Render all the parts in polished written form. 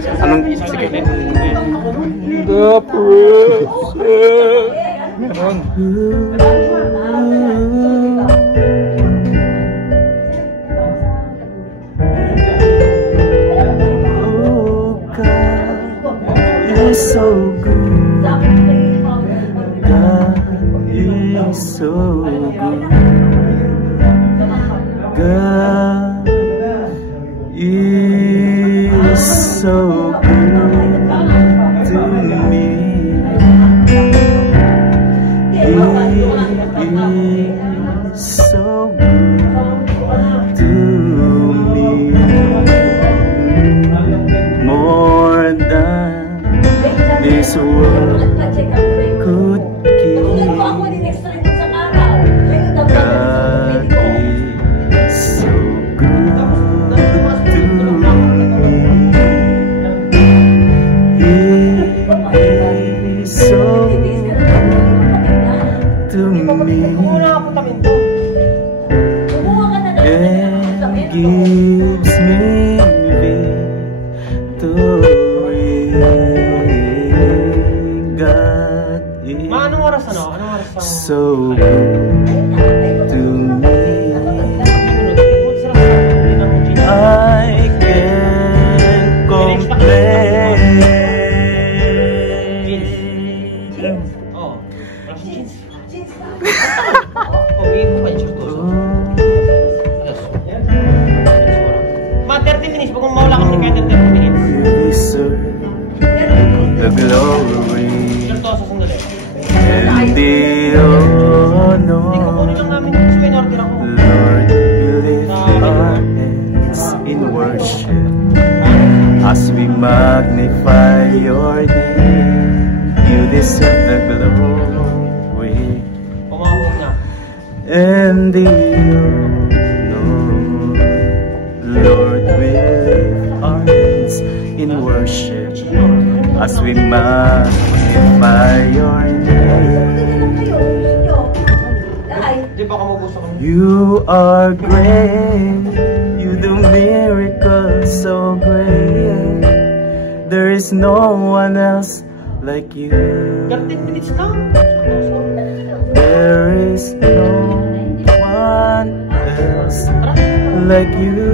Anong, sige. The present. Meron. Oh, God is so good. God is so good. God is so good to me. He is so good to me. More than this world could give. God is so good to me. He is so good to me. And gives me victory. God is so good to me. I can't complain. You deserve the glory and the honor. Lord, we lift our hands in worship as we magnify your name. You deserve the glory and the honor. Lord, we lift our hands in worship as we magnify your name. You are great, you do miracles so great. There is no one else like you. There is no one else like you.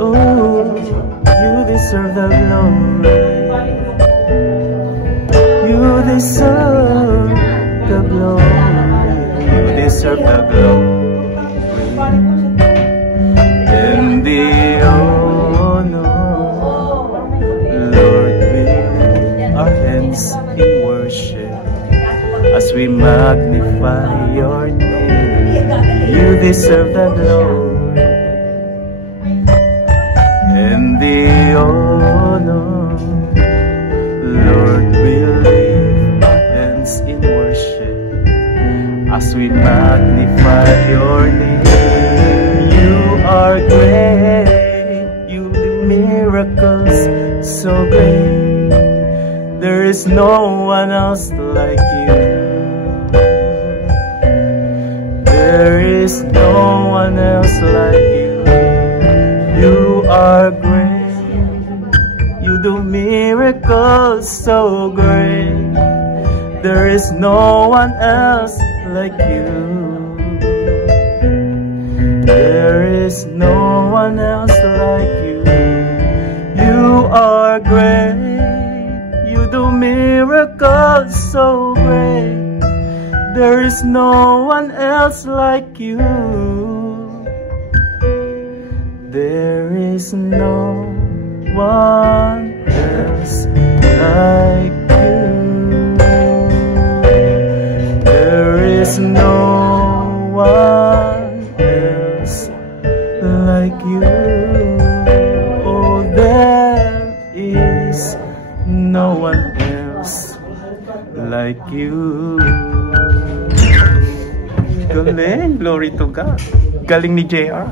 Oh, you deserve the glory. You deserve the glory. You deserve the glory and the honor. Lord, we lift our hands in worship as we magnify your name. You deserve the glory and the honor. Lord, we lift our hands in worship as we magnify your name. You are great, you do miracles so great. There is no one else like you. There is no one else like you. You are great, you do miracles so great. There is no one else like you. There is no one else like you. You are great, you do miracles so great. There is no one else like you. There is no one else like you. There is no one else like you. Oh, there is no one else like you. Galing, glory to God. Galing ni JR.